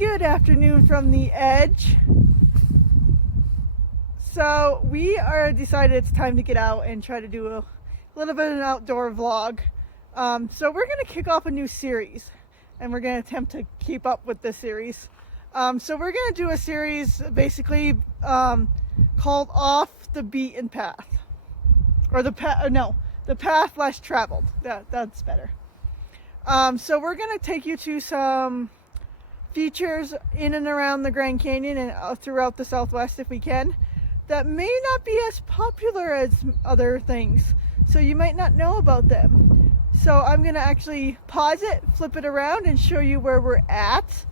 Good afternoon from the edge. So we are decided it's time to get out and try to do a little bit of an outdoor vlog. So we're going to kick off a new series and we're going to attempt to keep up with this series. So we're going to do a series basically called Off the Beaten Path, or the path less traveled. That's better. So we're going to take you to some features in and around the Grand Canyon and throughout the Southwest if we can, that may not be as popular as other things, so you might not know about them. So I'm going to actually pause it, flip it around, and show you where we're at.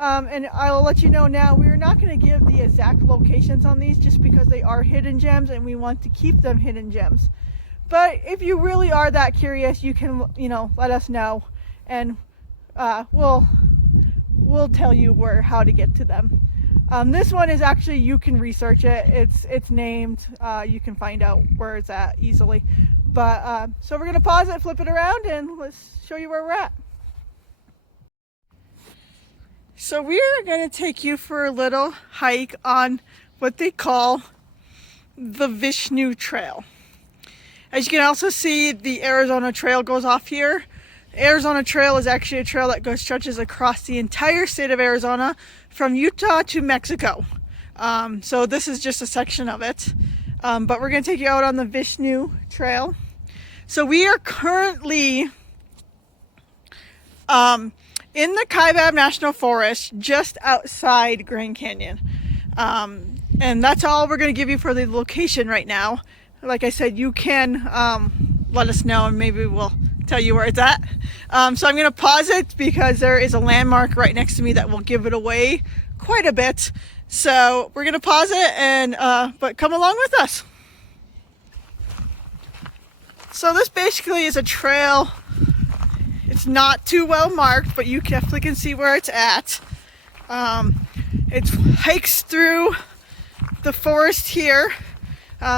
And I'll let you know now, we're not going to give the exact locations on these just because they are hidden gems and we want to keep them hidden gems. But if you really are that curious, you can, let us know, and we'll tell you how to get to them. This one is actually, you can research it. It's named. You can find out where it's at easily. But so we're gonna pause it, flip it around, and let's show you where we're at. So we're gonna take you for a little hike on what they call the Vishnu Trail. As you can also see, the Arizona Trail goes off here. The Arizona Trail is actually a trail that stretches across the entire state of Arizona from Utah to Mexico. So this is just a section of it. But we're going to take you out on the Vishnu Trail. So we are currently in the Kaibab National Forest, just outside Grand Canyon. And that's all we're going to give you for the location right now. Like I said, you can let us know and maybe we'll tell you where it's at. So I'm going to pause it because there is a landmark right next to me that will give it away quite a bit. So we're going to pause it and but come along with us. So this basically is a trail. It's not too well marked, but you definitely can see where it's at. It hikes through the forest here.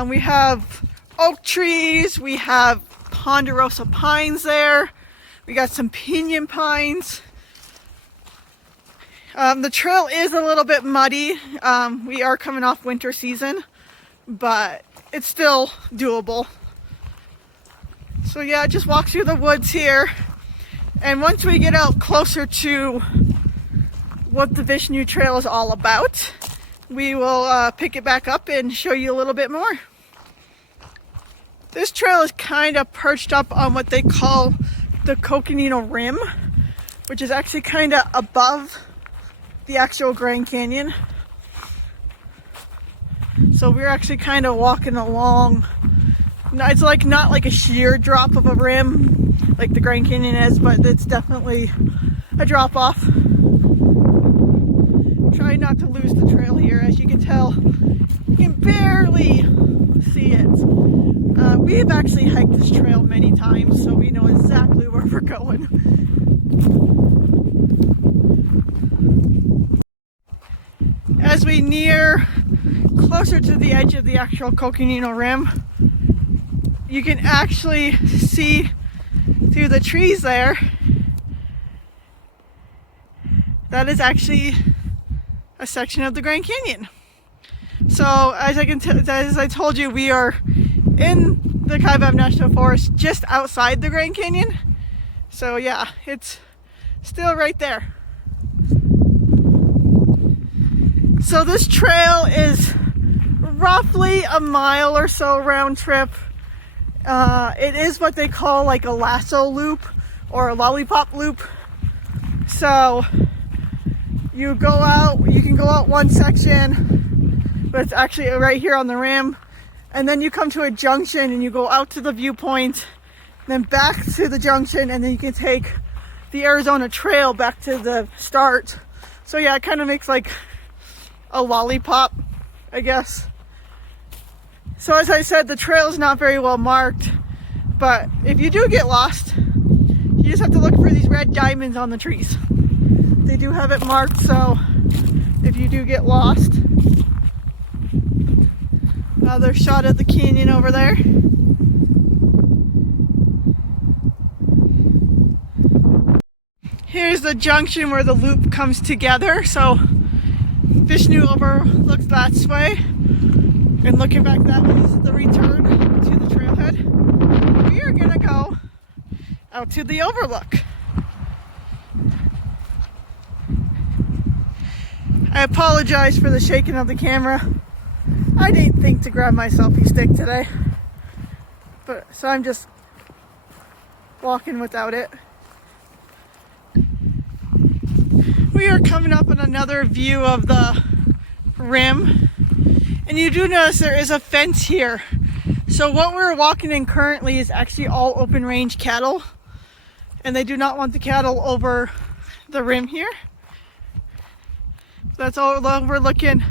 We have oak trees, we have ponderosa pines there, we got some pinyon pines. The trail is a little bit muddy. We are coming off winter season, but it's still doable. So yeah, just walk through the woods here, and once we get out closer to what the Vishnu Trail is all about, we will pick it back up and show you a little bit more. This trail is kind of perched up on what they call the Coconino Rim, which is actually kind of above the actual Grand Canyon. So we're actually kind of walking along. It's not like a sheer drop of a rim like the Grand Canyon is, but it's definitely a drop off. Try not to lose the trail here. As you can tell, you can barely see it. We've actually hiked this trail many times, so we know exactly where we're going. As we near closer to the edge of the actual Coconino Rim, you can actually see through the trees there. That is actually a section of the Grand Canyon. So as I told you, we are in the Kaibab National Forest just outside the Grand Canyon. So yeah, it's still right there. So this trail is roughly a mile or so round trip. It is what they call like a lasso loop or a lollipop loop. So you can go out one section, but it's actually right here on the rim. And then you come to a junction and you go out to the viewpoint, then back to the junction, and then you can take the Arizona Trail back to the start. So yeah, it kind of makes like a lollipop, I guess. So as I said, the trail is not very well marked, but if you do get lost, you just have to look for these red diamonds on the trees. They do have it marked, so if you do get lost. Another shot of the canyon over there. Here's the junction where the loop comes together. So Vishnu overlooks that way, and looking back that way is the return to the trailhead. We are gonna go out to the overlook. I apologize for the shaking of the camera. I didn't think to grab my selfie stick today, so I'm just walking without it. We are coming up on another view of the rim, and you do notice there is a fence here. So what we're walking in currently is actually all open range cattle, and they do not want the cattle over the rim here. That's all overlooking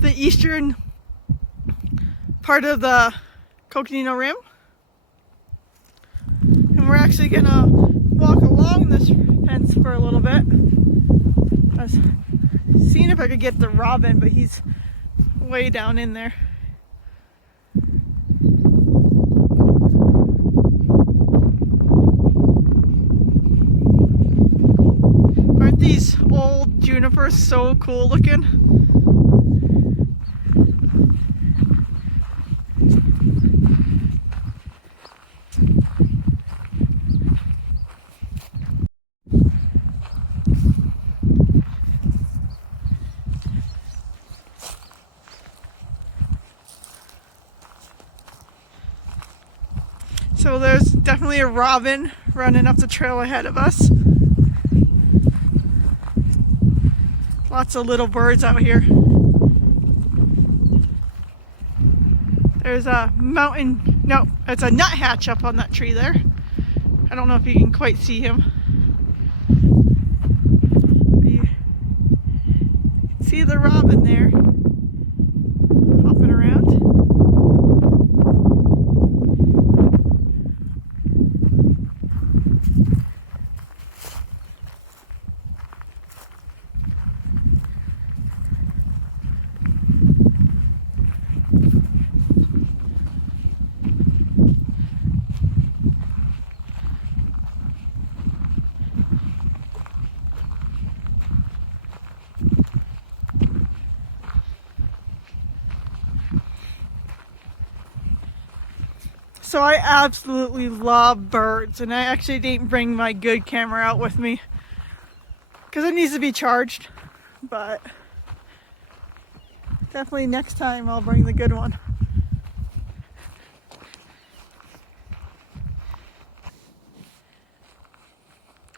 the eastern part of the Coconino Rim. And we're actually gonna walk along this fence for a little bit. I was seeing if I could get the robin, but he's way down in there. Aren't these old junipers so cool looking? So there's definitely a robin running up the trail ahead of us. Lots of little birds out here. There's a it's a nuthatch up on that tree there. I don't know if you can quite see him. You can see the robin there hopping around. So I absolutely love birds, and I actually didn't bring my good camera out with me because it needs to be charged, but definitely next time I'll bring the good one.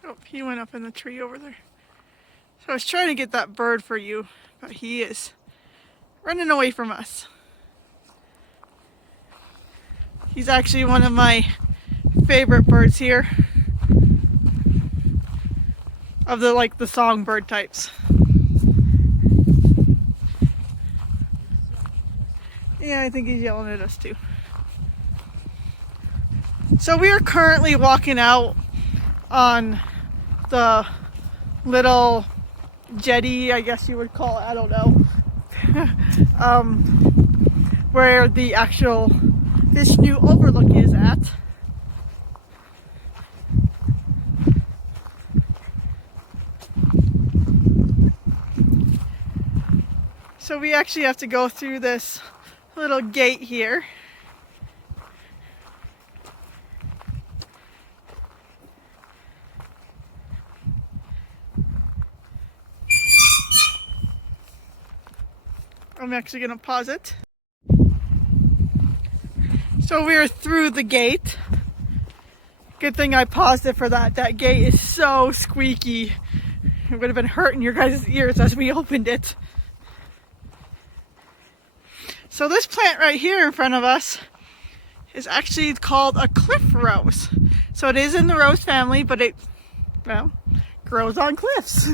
Oh, he went up in the tree over there. So I was trying to get that bird for you, but he is running away from us. He's actually one of my favorite birds here, of the songbird types. Yeah, I think he's yelling at us too. So we are currently walking out on the little jetty, I guess you would call it, I don't know, where the actual Vishnu overlook is at. So we actually have to go through this little gate here. I'm actually going to pause it. So we're through the gate. Good thing I paused it for that. That gate is so squeaky. It would have been hurting your guys' ears as we opened it. So this plant right here in front of us is actually called a cliff rose. So it is in the rose family, but it, well, grows on cliffs.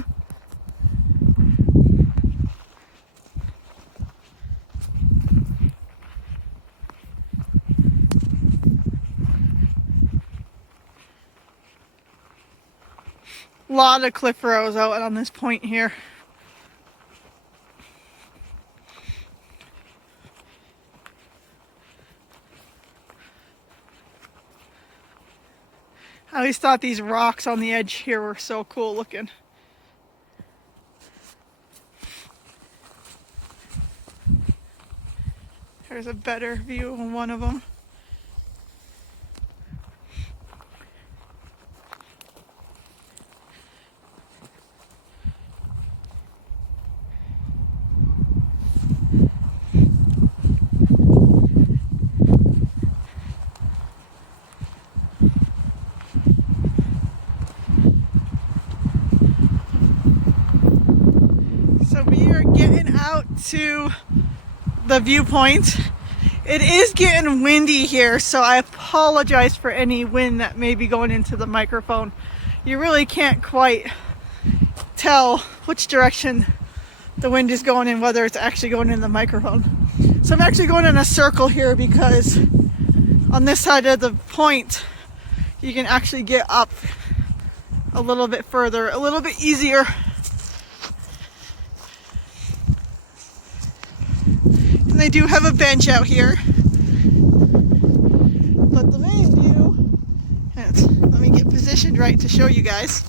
A lot of cliff rose out on this point here. I always thought these rocks on the edge here were so cool looking. There's a better view on one of them. So we are getting out to the viewpoint. It is getting windy here, so I apologize for any wind that may be going into the microphone. You really can't quite tell which direction the wind is going in, whether it's actually going in the microphone. So I'm actually going in a circle here because on this side of the point, you can actually get up a little bit further, a little bit easier. And they do have a bench out here. But the main view, and let me get positioned right to show you guys.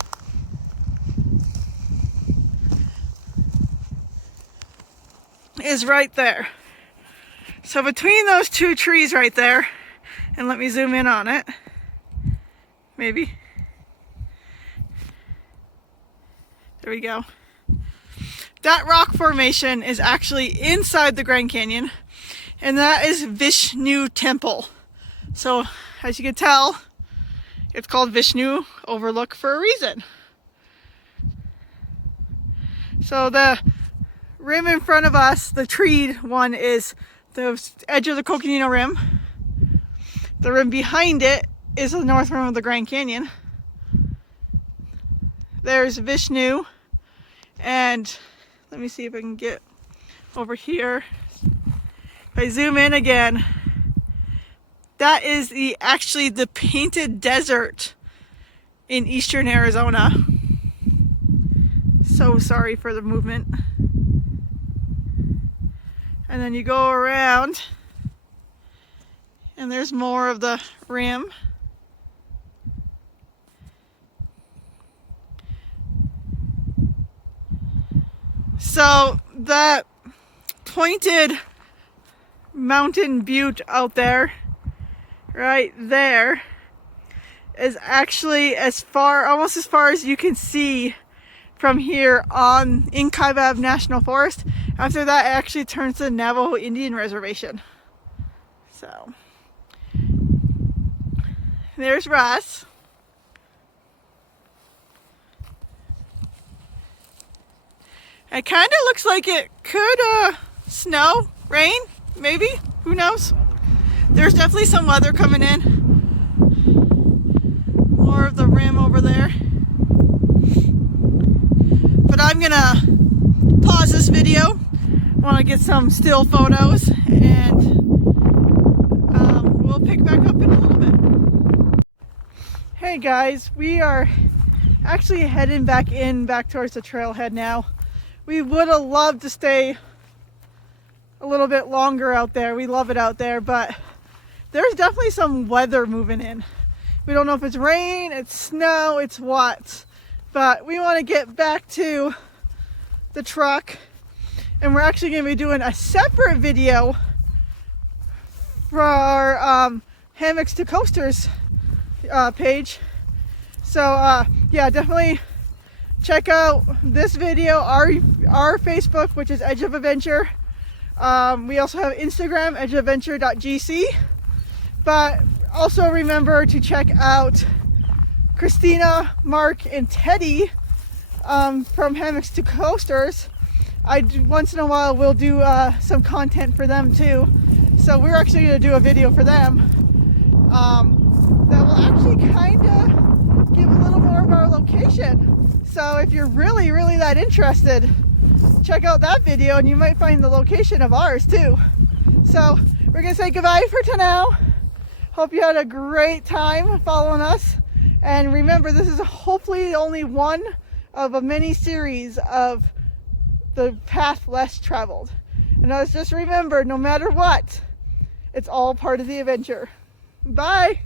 Is right there. So between those two trees right there, and let me zoom in on it, maybe. There we go. That rock formation is actually inside the Grand Canyon, and that is Vishnu Temple. So as you can tell, it's called Vishnu Overlook for a reason. So the rim in front of us, the treed one, is the edge of the Coconino Rim. The rim behind it is the north rim of the Grand Canyon. There's Vishnu, and let me see if I can get over here. If I zoom in again, that is actually the Painted Desert in eastern Arizona. So sorry for the movement. And then you go around, and there's more of the rim. So that pointed mountain butte out there, right there, is actually almost as far as you can see from here on in Kaibab National Forest. After that, it actually turns to the Navajo Indian Reservation. So there's Russ. It kind of looks like it could snow, rain, maybe, who knows. There's definitely some weather coming in. More of the rim over there. But I'm gonna pause this video. Want to get some still photos, and we'll pick back up in a little bit. Hey guys, we are actually heading back towards the trailhead now. We would have loved to stay a little bit longer out there. We love it out there, but there's definitely some weather moving in. We don't know if it's rain, it's snow, it's what, but we want to get back to the truck, and we're actually going to be doing a separate video for our Hammocks to Coasters page. So yeah, definitely check out this video, our Facebook, which is Edge of Adventure. We also have Instagram, edgeofadventure.gc. But also remember to check out Christina, Mark, and Teddy from Hammocks to Coasters. Once in a while will do some content for them too. So we're actually going to do a video for them that will actually kind of give a little more of our location. So if you're really that interested, check out that video and you might find the location of ours too. So we're gonna say goodbye for now. Hope you had a great time following us. And remember, this is hopefully only one of a mini series of the path less traveled. And let's just remember, no matter what, it's all part of the adventure. Bye.